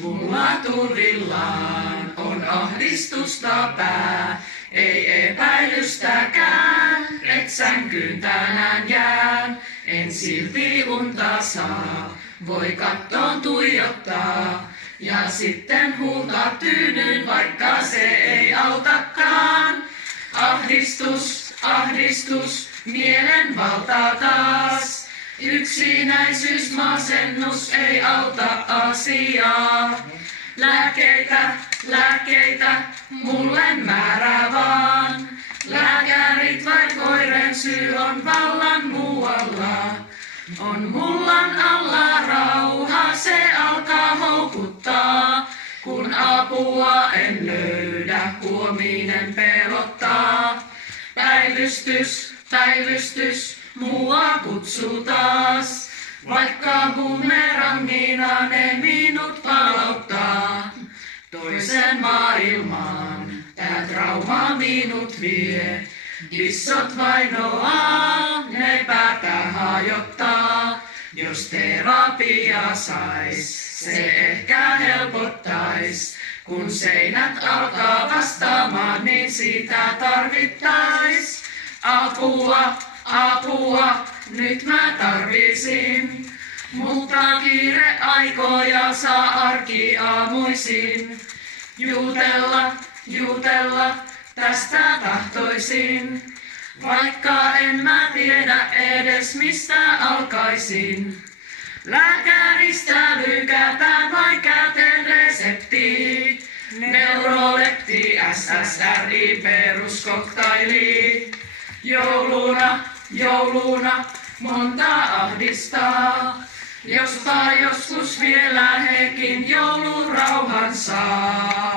Mulla turvillaan on ahdistusta pää, ei epäilystäkään, et sänkyyn tänään jään. En silti unta saa, voi kattoon tuijottaa, ja sitten huutaa tyynyn, vaikka se ei autakaan. Ahdistus, ahdistus, mielen valtaa taas. Yksinäisyys, masennus ei auta asiaa. Lääkkeitä, lääkkeitä, mulle määrää vaan. Lääkärit vain oireen syy on vallan muualla. On mullan alla rauha, se alkaa houkuttaa. Kun apua en löydä, huominen pelottaa. Päivystys, päivystys, mua kutsuu taas. Vaikka bumerangina ne minut palauttaa. Toisen maailmaan tää trauma minut vie. Pissot vainoaa, ne päätä hajottaa. Jos terapia sais, se ehkä helpottais. Kun seinät alkaa vastaamaan, niin sitä tarvittais. Apua, apua, nyt mä tarvisin. Mutta kiire aikoja saa arki aamuisin. Juutella, juutella, tästä tahtoisin. Vaikka en mä tiedä edes mistä alkaisin. Lääkäristä lykätään vain käteen resepti. Neurolepti, SSRI, peruskoktaili. Jouluna, jouluna, monta ahdistaa. Jospa joskus vielä hekin joulurauhan saa.